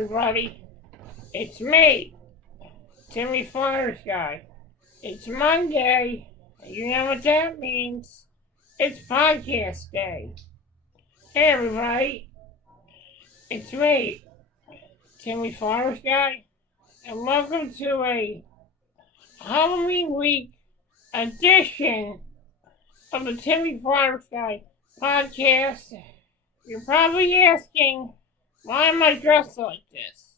everybody. It's me, Timmy Flyersguy. It's Monday. You know what that means. It's podcast day. Hey everybody. It's me, Timmy Flyersguy, and welcome to a Halloween week edition of the Timmy Flyersguy podcast. You're probably asking, why am I dressed like this?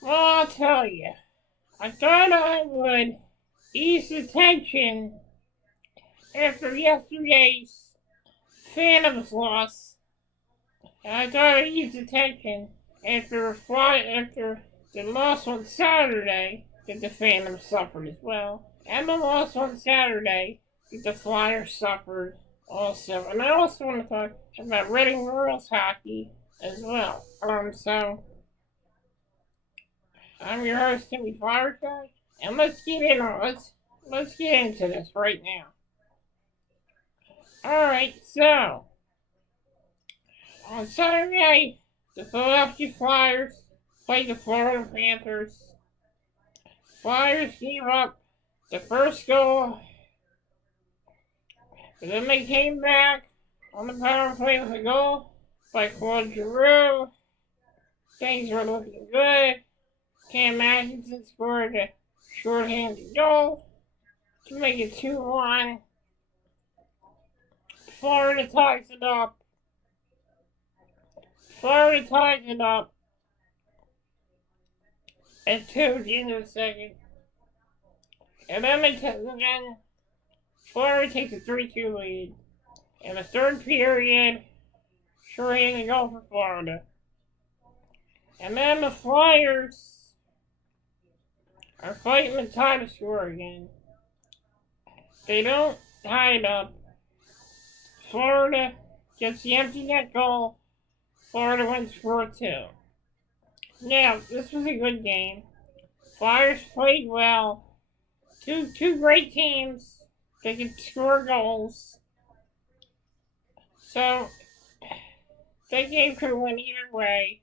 Well, I'll tell you. I thought I would ease the tension after yesterday's Phantom's loss. And I thought I'd ease the tension after the loss on Saturday that the Phantom suffered as well. And the loss on Saturday that the Flyers suffered also. And I also want to talk about Reading Royals hockey as well. So I'm your host, Timmy Flyersguy, and let's get into this right now. Alright, so on Saturday, the Philadelphia Flyers played the Florida Panthers. Flyers gave up the first goal, but then they came back on the power play with a goal by Claude Giroux. Things were looking good. Cam Atkinson scored a shorthanded goal to make it 2-1. Florida ties it up at 2 at the end of the second. And then Florida takes a 3-2 lead. In the third period, shorthanded goal for Florida. And then the Flyers are fighting the tie to score again. They don't tie it up. Florida gets the empty net goal. Florida wins 4-2. Now, this was a good game. Flyers played well. Two great teams. They could score goals. So, that game could win either way.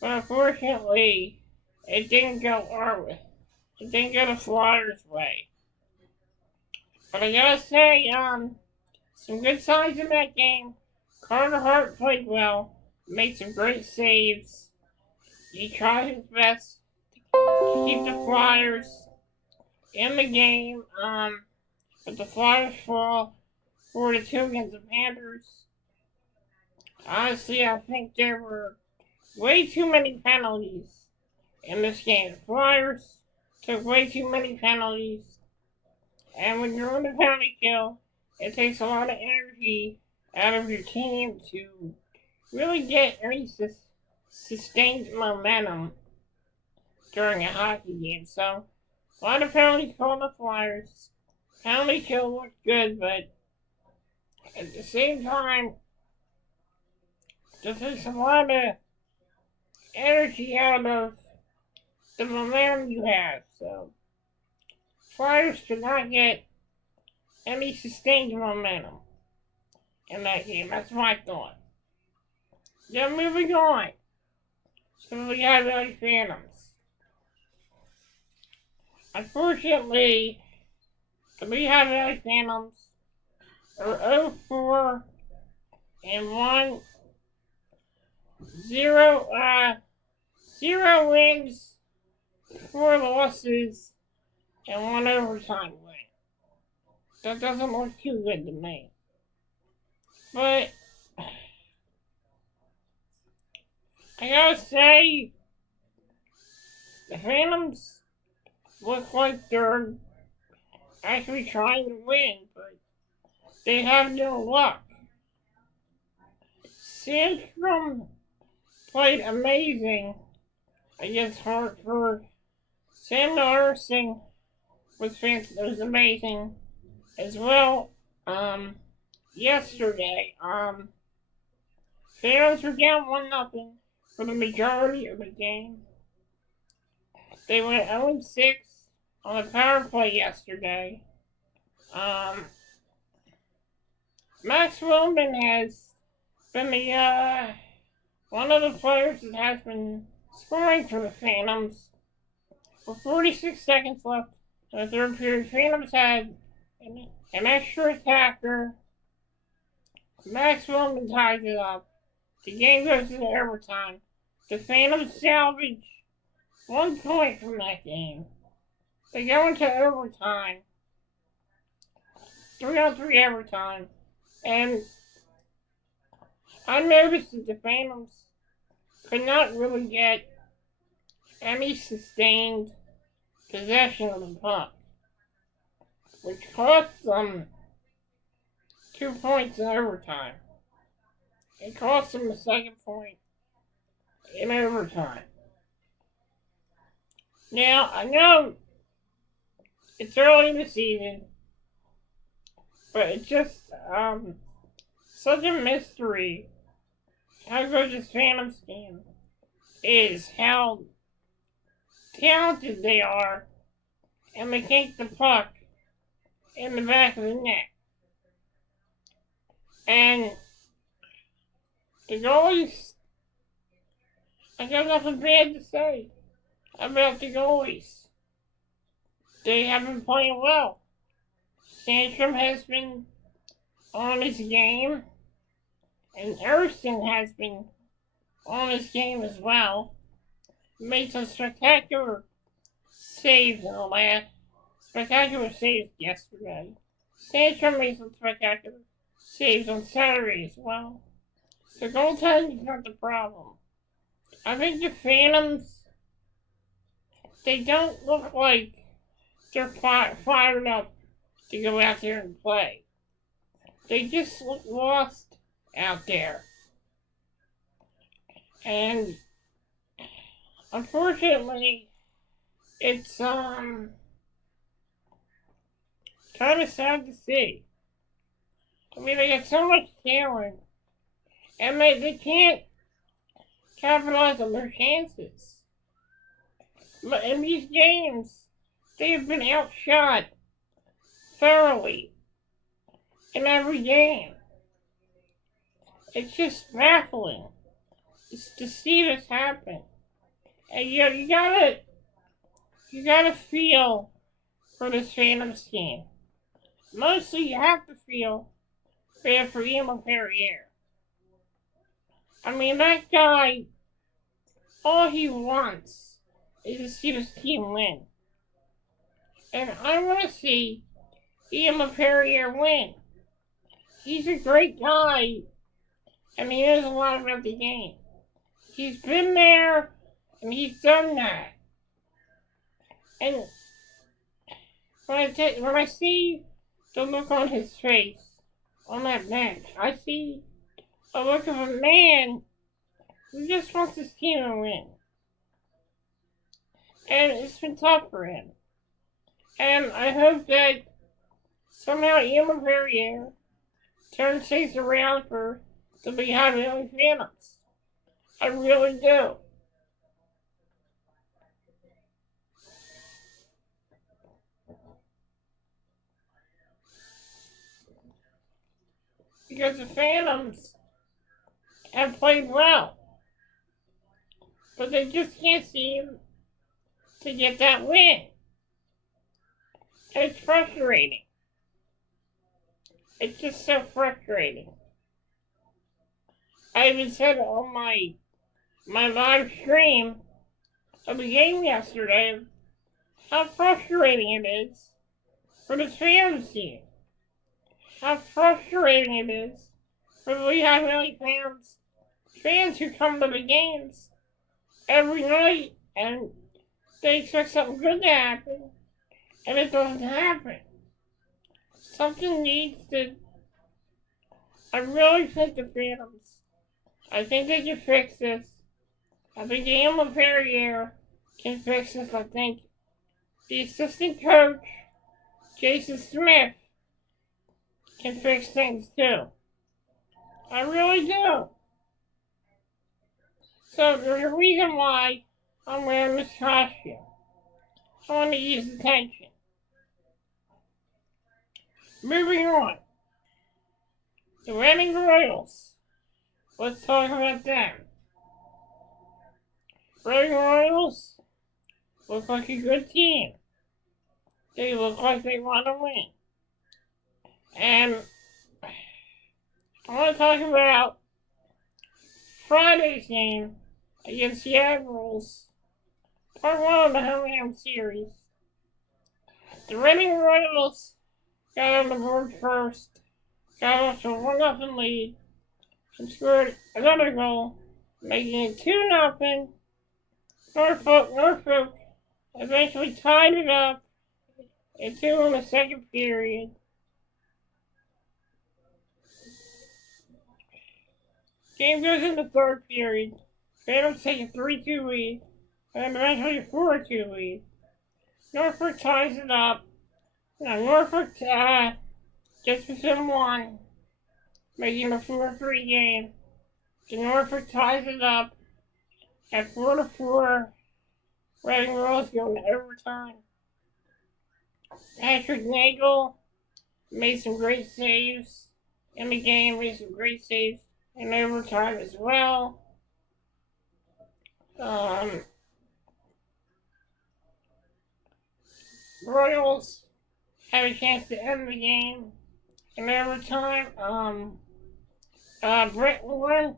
But unfortunately, it didn't go our way. It didn't go the Flyers' way. But I gotta say, some good signs in that game. Carter Hart played well, made some great saves. He tried his best to keep the Flyers in the game. But the Flyers fall 4-2 against the Panthers. Honestly, I think there were way too many penalties in this game. The Flyers took way too many penalties. And when you're on the penalty kill, it takes a lot of energy out of your team to really get any sustained momentum during a hockey game. So, a lot of penalties called the Flyers. Penalty kill looked good, but at the same time, this takes a lot of energy out of the momentum you have. So, Flyers could not get any sustained momentum in that game. That's my thought. Then moving on. So we have the Phantoms. Unfortunately, the Lehigh Valley Phantoms are 0-4 and 1, 0 wins, 4 losses, and 1 overtime win. That doesn't look too good to me. But I gotta say, the Phantoms look like they're actually trying to win, but they have no luck. Sandstrom played amazing against Hartford. Sam Narsing was amazing as well. Yesterday, Phantoms were down 1-0 for the majority of the game. They went 0-6 on the power play yesterday. Max Willman has been the one of the players that has been scoring for the Phantoms. With 46 seconds left in the third period, Phantoms had an extra attacker. Max Wilman ties it up. The game goes into overtime. The Phantoms salvage 1 point from that game. They go into overtime. 3-on-3 overtime. And I noticed that the Phantoms could not really get any sustained possession of the puck, which cost them 2 points in overtime. It cost them the second point in overtime. Now, I know it's early in the season, but it's just such a mystery how good this Phantoms team is, how talented they are, and they take the puck in the back of the net. And the goalies, I got nothing bad to say about the goalies. They have been playing well. Sandstrom has been on his game, and Erickson has been on his game as well. Made some spectacular saves yesterday. Sandstrom made some spectacular saves on Saturday as well. The goaltending is not the problem. I think the Phantoms, they don't look like they're fired up to go out there and play. They just look lost out there. And unfortunately, it's kind of sad to see. I mean, they got so much talent, and they can't capitalize on their chances. But in these games, they have been outshot thoroughly in every game. It's just baffling to see this happen. And you gotta feel for this Phantoms team. Mostly you have to feel bad for Ian LaPerriere. I mean, that guy, all he wants is to see this team win. And I want to see Ian LaPerriere win. He's a great guy, and he knows a lot about the game. He's been there, and he's done that. And when I see the look on his face on that bench, I see a look of a man who just wants his team to win. And it's been tough for him. And I hope that somehow Ian LaPerriere turns things around for the Lehigh Valley Phantoms. I really do. Because the Phantoms have played well, but they just can't seem to get that win. It's frustrating. It's just so frustrating. I even said on my live stream of the game yesterday how frustrating it is for the Phantoms team. How frustrating it is for the Lehigh Valley fans who come to the games every night and they expect something good to happen, and it doesn't happen. Something needs to. I really think the Phantoms, I think they can fix this. I think Ian LaPerriere can fix this. I think the assistant coach, Jason Smith, can fix things too. I really do. So there's a reason why I'm wearing this costume. I want to ease the tension. Moving on. The Reading Royals. Let's talk about them. Red Royals look like a good team. They look like they want to win. And I want to talk about Friday's game against the Admirals, part 1 of the home series. The Reading Royals got on the board first, got off to a 1-0 lead, and scored another goal, making it 2-0. Norfolk eventually tied it up at 2 in the second period. Game goes into third period. Phantoms take a 3-2 lead, and eventually a 4-2 lead. Norfolk ties it up. Now Norfolk gets within 1, making a 4-3 game. So Norfolk ties it up at 4-4. Reading Royals go into overtime. Patrick Nagel made some great saves in the game, made some great saves in overtime as well. Royals have a chance to end the game in overtime. Brett Warren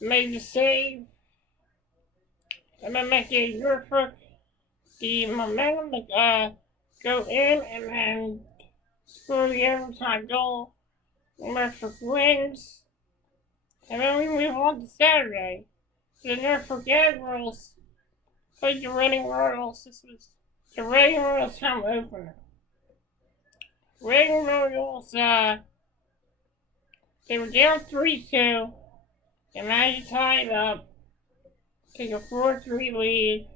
made the save, and then that gave Norfolk the momentum to go in and then score the overtime goal. Norfolk wins, and then we move on to Saturday. The Norfolk Admirals played the Reading Royals. This was the Reading Royals home opener. Reading Royals, they were down 3-2, and managed to tie it up, take a 4-3 lead,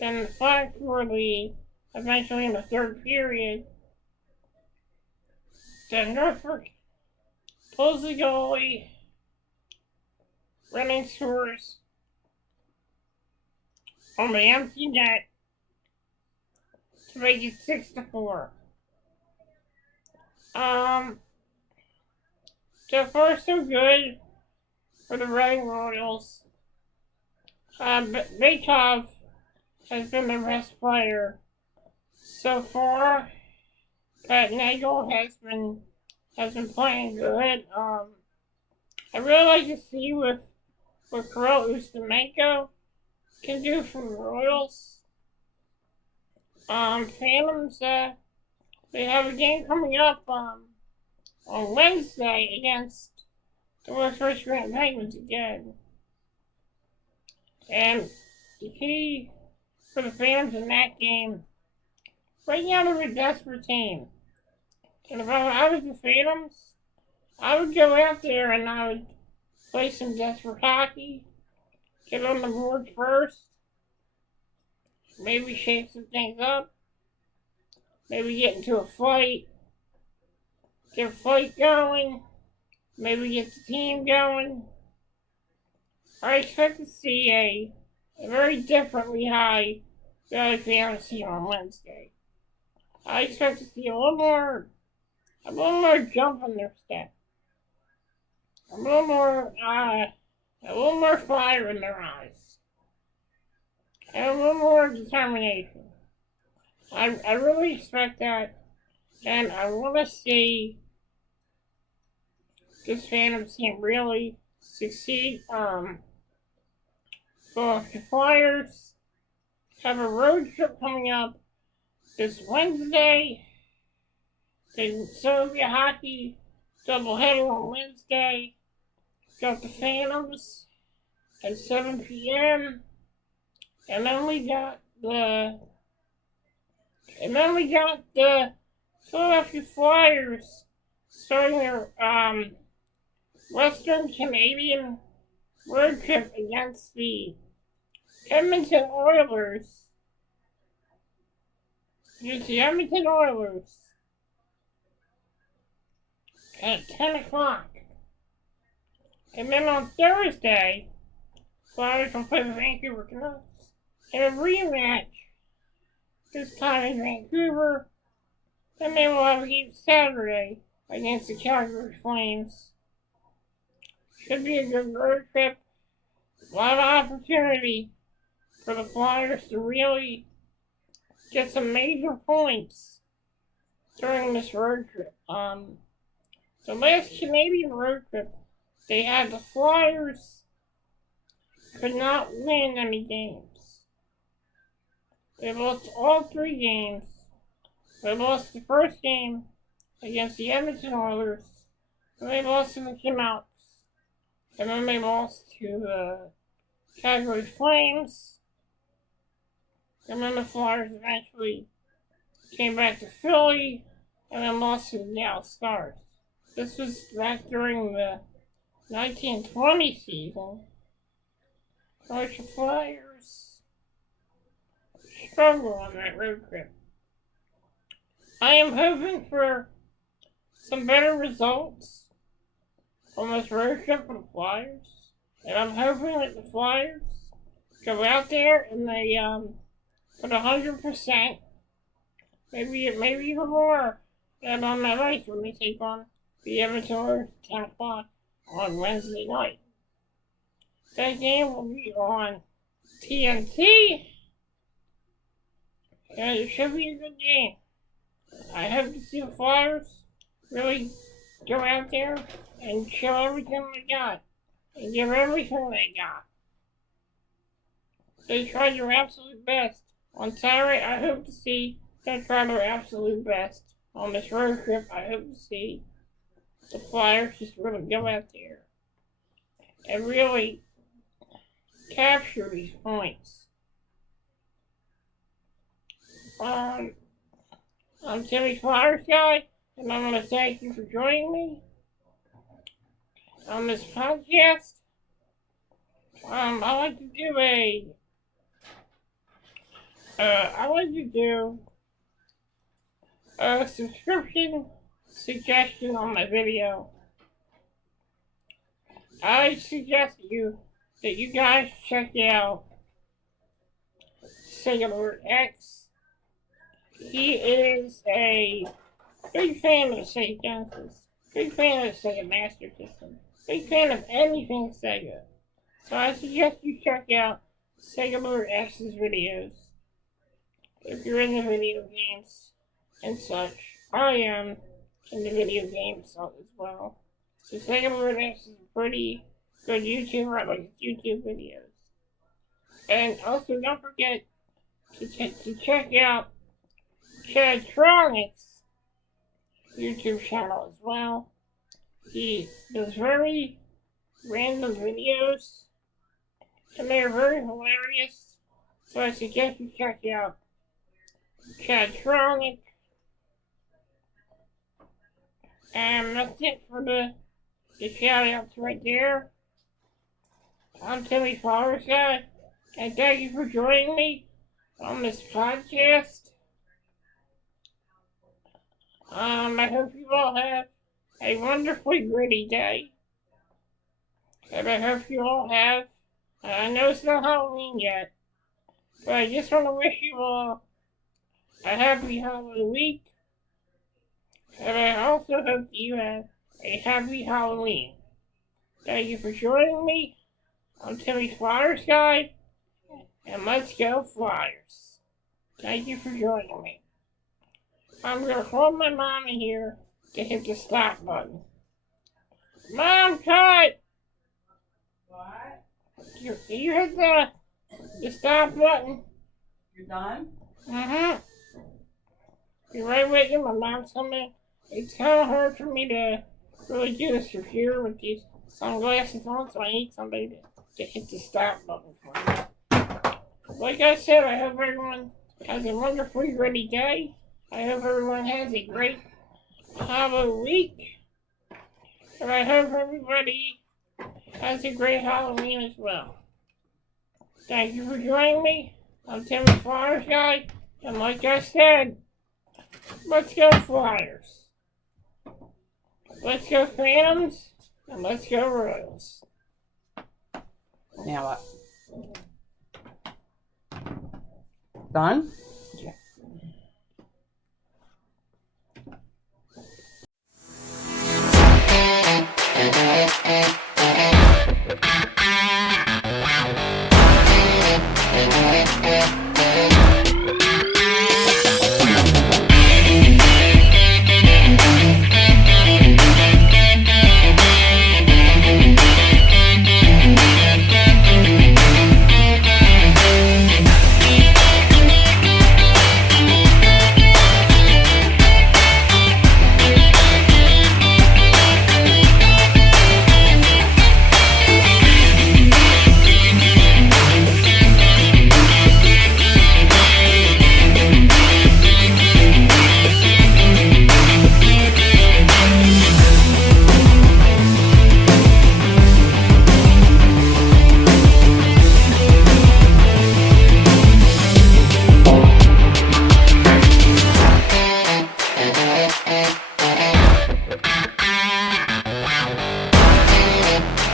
then the 5-4 lead, eventually in the third period. Then Norfolk pulls the goalie, Reading scores on the empty net to make it 6-4. So far so good for the Reading Royals. Beethoven has been the best player so far. But Nagel has been playing good. I really like to see what Kirill Ustimenko can do for the Royals. Phantoms, they have a game coming up on Wednesday against the West Grand Penguins again. And the key for the Phantoms in that game, right now they're a desperate team. And if I was the Phantoms, I would go out there and I would play some desperate hockey, get on the board first, maybe shake some things up, maybe get into a fight, get a fight going, maybe get the team going. I expect to see a very differently high Valley Phantoms team on Wednesday. I expect to see a little more jump in their step. A little more fire in their eyes. And a little more determination. I really expect that, and I want to see this Phantoms team really succeed. So the Flyers have a road trip coming up this Wednesday. The Soviet hockey doubleheader on Wednesday. Got the Phantoms at 7 p.m. And then we got the Philadelphia Flyers starting their Western Canadian road trip against the Edmonton Oilers. At 10 o'clock. And then on Thursday, Flyers will play the Vancouver Canucks in a rematch, this time in Vancouver. Then they will have a game Saturday against the Calgary Flames. Should be a good road trip. a lot of opportunity for the Flyers to really get some major points during this road trip. The last Canadian road trip they had, the Flyers could not win any games. They lost all 3 games. They lost the first game against the Edmonton Oilers, and they lost in the Canucks, and then they lost to the Calgary Flames, and then the Flyers eventually came back to Philly, and then lost to the Dallas Stars. This was back during the 1920 season, in which the Flyers struggled on that road trip. I am hoping for some better results on this road trip for the Flyers, and I'm hoping that the Flyers go out there and they put 100%, maybe even more, than on that ice when they take on the Edmonton Oilers at 10 o'clock on Wednesday night. That game will be on TNT, and it should be a good game. I hope to see the Flyers really go out there and show everything they got, and give everything they got. They tried their absolute best on Saturday. I hope to see them try their absolute best on this road trip. I hope to see the Flyers just really go out there and really capture these points. I'm Timmy Flyersguy, and I want to thank you for joining me on this podcast. I like to do a subscription suggestion on my video. I suggest that you guys check out Sega Lord X. He is a big fan of the Sega Genesis, big fan of the Sega Master System, big fan of anything Sega. So I suggest you check out Sega Lord X's videos if you're into video games and such. I am into video games as well. So Sega Lord X is a pretty good YouTuber. I like his YouTube videos. And also don't forget to check out Chadtronic's YouTube channel as well. He does very random videos, and they're very hilarious. So I suggest you check out Chadtronic. And that's it for the shout outs right there. I'm Timmy Flyersguy, and thank you for joining me on this podcast. I hope you all have a wonderfully gritty day. And I hope you all have, I know it's not Halloween yet, but I just want to wish you all a happy Halloween week. And I also hope that you have a happy Halloween. Thank you for joining me. I'm Timmy Flyersguy, and let's go Flyers. Thank you for joining me. I'm going to call my mom in here to hit the stop button. Mom, cut! What? You hit the stop button. You're done? Mm-hmm. Be right with you. My mom's coming. It's kind of hard for me to really do this review with these sunglasses on, so I need somebody to hit the stop button for me. Like I said, I hope everyone has a wonderfully gritty day. I hope everyone has a great Halloween week. And I hope everybody has a great Halloween as well. Thank you for joining me. I'm Timmy Flyersguy, and like I said, let's go Flyers. Let's go Phantoms, and let's go Royals. Now what? Done? Yeah.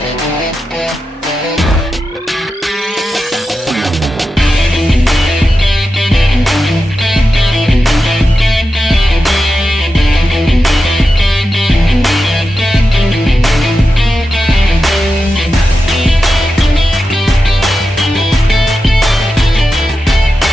Bye.